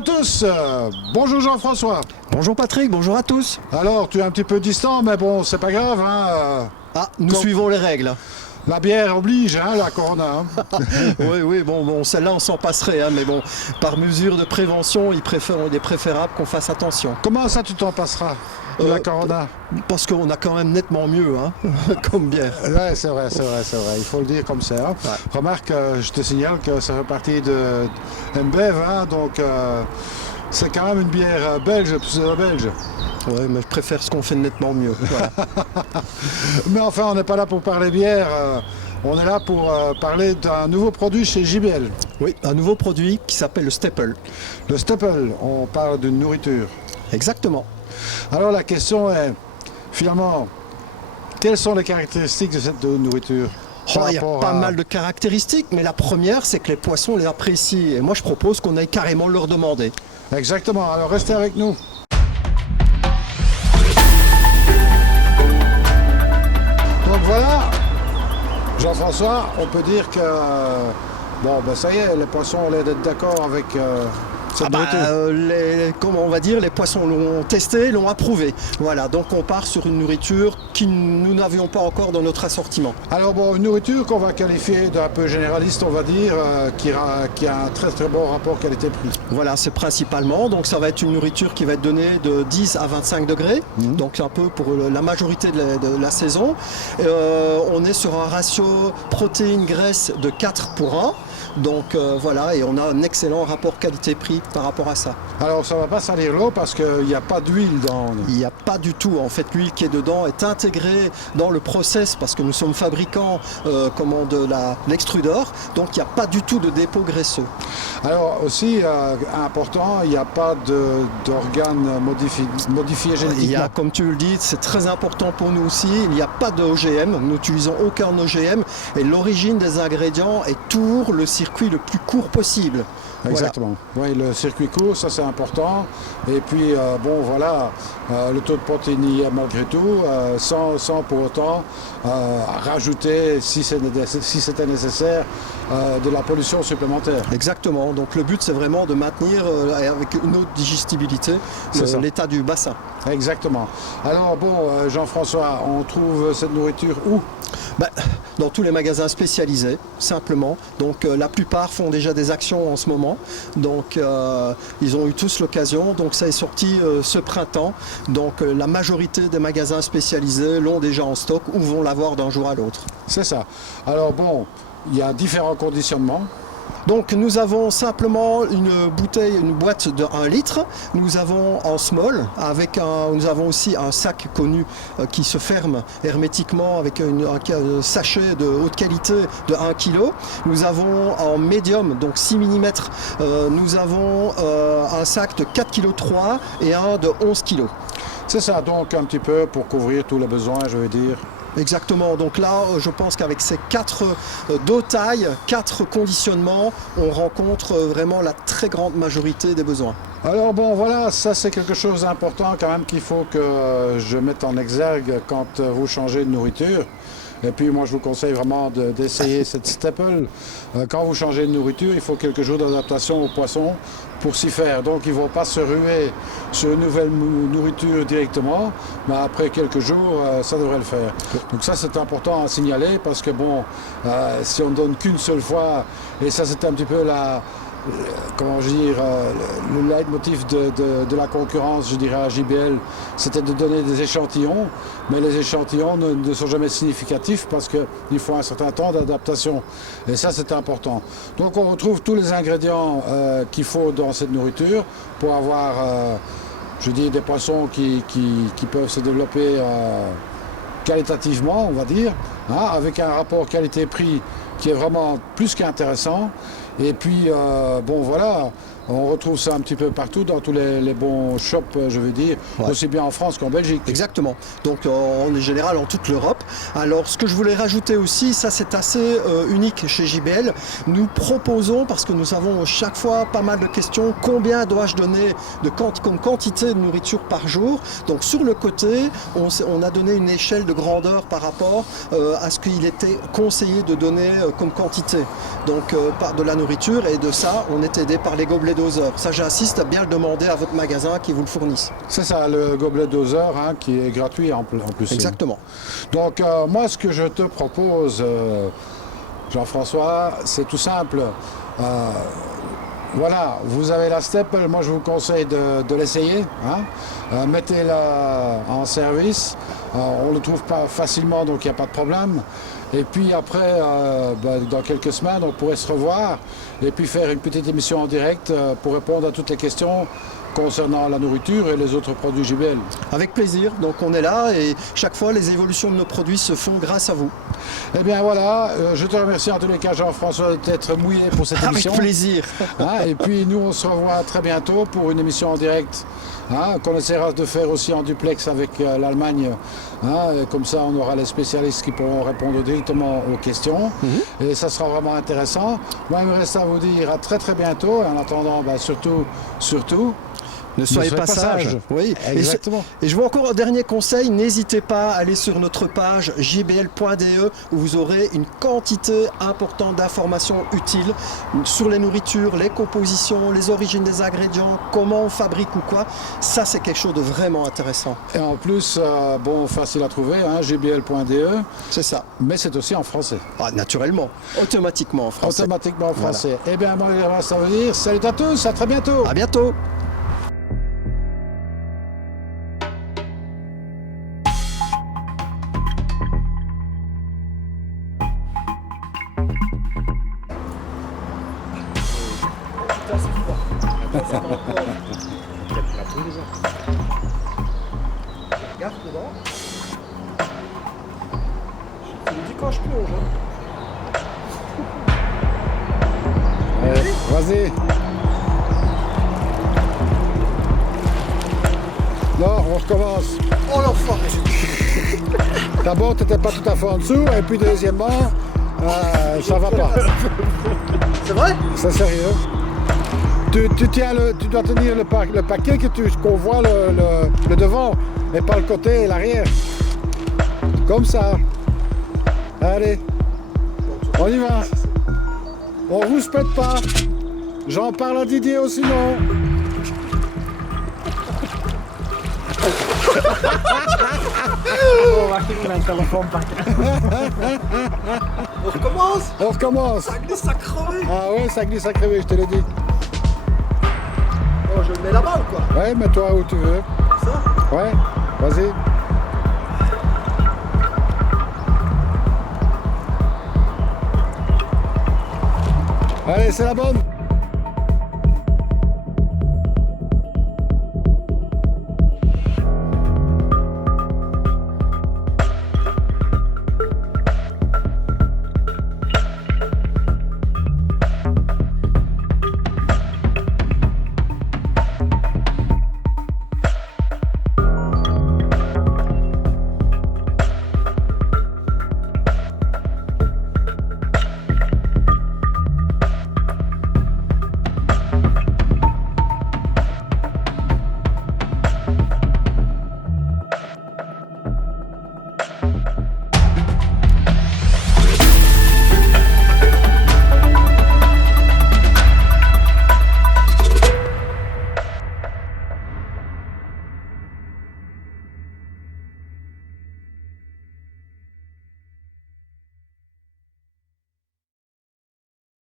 à tous, bonjour Jean-François. Bonjour Patrick, bonjour à tous. Alors, tu es un petit peu distant, mais bon, c'est pas grave. Nous suivons les règles. La bière oblige, la Corona. Oui, bon, celle-là on s'en passerait, mais bon, par mesure de prévention, il est préférable qu'on fasse attention. Comment ça tu t'en passeras de la Corona? Parce qu'on a quand même nettement mieux, comme bière. Ouais, c'est vrai, il faut le dire comme ça. Ouais. Remarque, je te signale que ça fait partie de Embev, donc c'est quand même une bière belge, belge. Oui, mais je préfère ce qu'on fait nettement mieux. Voilà. Mais enfin, on n'est pas là pour parler bière, on est là pour parler d'un nouveau produit chez JBL. Oui, un nouveau produit qui s'appelle le Staple. Le Staple, on parle d'une nourriture. Exactement. Alors la question est, finalement, quelles sont les caractéristiques de cette nourriture? Il y a pas mal de caractéristiques, mais la première, c'est que les poissons les apprécient. Et moi, je propose qu'on aille carrément leur demander. Exactement, alors restez avec nous. Donc voilà, Jean-François, on peut dire que, ça y est, les poissons ont l'air d'être d'accord avec cette nourriture. Comment on va dire, les poissons l'ont testé, l'ont approuvé. Voilà, donc on part sur une nourriture que nous n'avions pas encore dans notre assortiment. Alors une nourriture qu'on va qualifier d'un peu généraliste, on va dire, qui a un très très bon rapport qualité-prix. Voilà, c'est principalement, donc ça va être une nourriture qui va être donnée de 10 à 25 degrés, donc un peu pour la majorité de la saison. On est sur un ratio protéines-graisse de 4 pour 1. Donc voilà, et on a un excellent rapport qualité-prix par rapport à ça. Alors ça ne va pas salir l'eau parce qu'il n'y a pas d'huile dans... Il n'y a pas du tout. En fait, l'huile qui est dedans est intégrée dans le process parce que nous sommes fabricants de l'extrudeur. Donc il n'y a pas du tout de dépôt graisseux. Alors aussi, important, il n'y a pas d'organes modifiés génétiquement. Comme tu le dis, c'est très important pour nous aussi. Il n'y a pas de OGM. Nous n'utilisons aucun OGM. Et l'origine des ingrédients est toujours le circuit le plus court possible. Exactement. Voilà. Oui, le circuit court, ça c'est important. Et puis, le taux de protéines y est malgré tout, sans pour autant rajouter, si c'était nécessaire, de la pollution supplémentaire. Exactement. Donc le but, c'est vraiment de maintenir, avec une haute digestibilité, l'état du bassin. Exactement. Alors Jean-François, on trouve cette nourriture où? Dans tous les magasins spécialisés, simplement. Donc la plupart font déjà des actions en ce moment. Donc ils ont eu tous l'occasion. Donc ça est sorti ce printemps. Donc la majorité des magasins spécialisés l'ont déjà en stock ou vont l'avoir d'un jour à l'autre. C'est ça. Alors il y a différents conditionnements. Donc nous avons simplement une boîte de 1 litre. Nous avons en small, nous avons aussi un sac connu qui se ferme hermétiquement avec un sachet de haute qualité de 1 kg. Nous avons en médium, donc 6 mm, nous avons un sac de 4,3 kg et un de 11 kg. C'est ça, donc un petit peu pour couvrir tous les besoins, je veux dire. Exactement, donc là je pense qu'avec ces 4 dos tailles, 4 conditionnements, on rencontre vraiment la très grande majorité des besoins. Alors ça c'est quelque chose d'important quand même qu'il faut que je mette en exergue quand vous changez de nourriture. Et puis moi je vous conseille vraiment d'essayer cette Staple. Quand vous changez de nourriture, il faut quelques jours d'adaptation aux poissons pour s'y faire. Donc ils ne vont pas se ruer sur une nouvelle nourriture directement, mais après quelques jours, ça devrait le faire. Donc ça c'est important à signaler parce que si on ne donne qu'une seule fois, et ça c'est un petit peu le leitmotiv de la concurrence, je dirais, à JBL, c'était de donner des échantillons, mais les échantillons ne sont jamais significatifs parce qu'il faut un certain temps d'adaptation. Et ça, c'est important. Donc, on retrouve tous les ingrédients qu'il faut dans cette nourriture pour avoir, des poissons qui peuvent se développer qualitativement, on va dire, avec un rapport qualité-prix qui est vraiment plus qu'intéressant. Et puis, on retrouve ça un petit peu partout dans tous les bons shops, je veux dire, aussi bien en France qu'en Belgique. Exactement. Donc, en général, en toute l'Europe. Alors, ce que je voulais rajouter aussi, ça c'est assez unique chez JBL. Nous proposons, parce que nous avons chaque fois pas mal de questions, combien dois-je donner comme quantité de nourriture par jour. Donc, sur le côté, on a donné une échelle de grandeur par rapport à ce qu'il était conseillé de donner comme quantité. Donc, de la nourriture, et de ça, on est aidé par les gobelets de doseur. Ça, j'insiste à bien le demander à votre magasin qui vous le fournisse. C'est ça, le gobelet doseur hein, qui est gratuit en plus. Exactement. Donc moi, ce que je te propose, Jean-François, c'est tout simple. Voilà, vous avez la Staple, moi je vous conseille de l'essayer. Hein. Mettez-la en service, on ne le trouve pas facilement donc il n'y a pas de problème. Et puis après, dans quelques semaines, on pourrait se revoir et puis faire une petite émission en direct pour répondre à toutes les questions concernant la nourriture et les autres produits JBL. Avec plaisir, donc on est là et chaque fois les évolutions de nos produits se font grâce à vous. Eh bien voilà, je te remercie en tous les cas Jean-François d'être mouillé pour cette émission. Avec plaisir. Hein, et puis nous on se revoit très bientôt pour une émission en direct qu'on essaiera de faire aussi en duplex avec l'Allemagne. Comme ça on aura les spécialistes qui pourront répondre directement aux questions et ça sera vraiment intéressant. Moi il me reste à vous dire à très très bientôt et en attendant surtout ne soyez pas sages. Oui, exactement. Et je vois encore un dernier conseil, n'hésitez pas à aller sur notre page jbl.de où vous aurez une quantité importante d'informations utiles sur les nourritures, les compositions, les origines des ingrédients, comment on fabrique ou quoi. Ça, c'est quelque chose de vraiment intéressant. Et en plus, facile à trouver, hein, jbl.de. C'est ça. Mais c'est aussi en français. Ah, naturellement, automatiquement en français. Automatiquement en français. Voilà. Eh bien, moi, il reste à vous dire salut à tous, à très bientôt. À bientôt. Regarde dedans. Je me dis quand je plonge. Vas-y. Non, on recommence. Oh l'enfoiré. D'abord, tu n'étais pas tout à fait en dessous, et puis deuxièmement, ça va pas. C'est vrai? C'est sérieux. Tu dois tenir le paquet qu'on voit le devant, et pas le côté et l'arrière. Comme ça. Allez, on y va. On rouspète pas. J'en parle à Didier aussi, non. On recommence? On recommence. Ça glisse à crever. Ah ouais, ça glisse à crever, je te l'ai dit. Oh, je le mets là-bas ou quoi? Ouais, mets-toi où tu veux. Ça? Ouais, vas-y. Allez, c'est la bonne.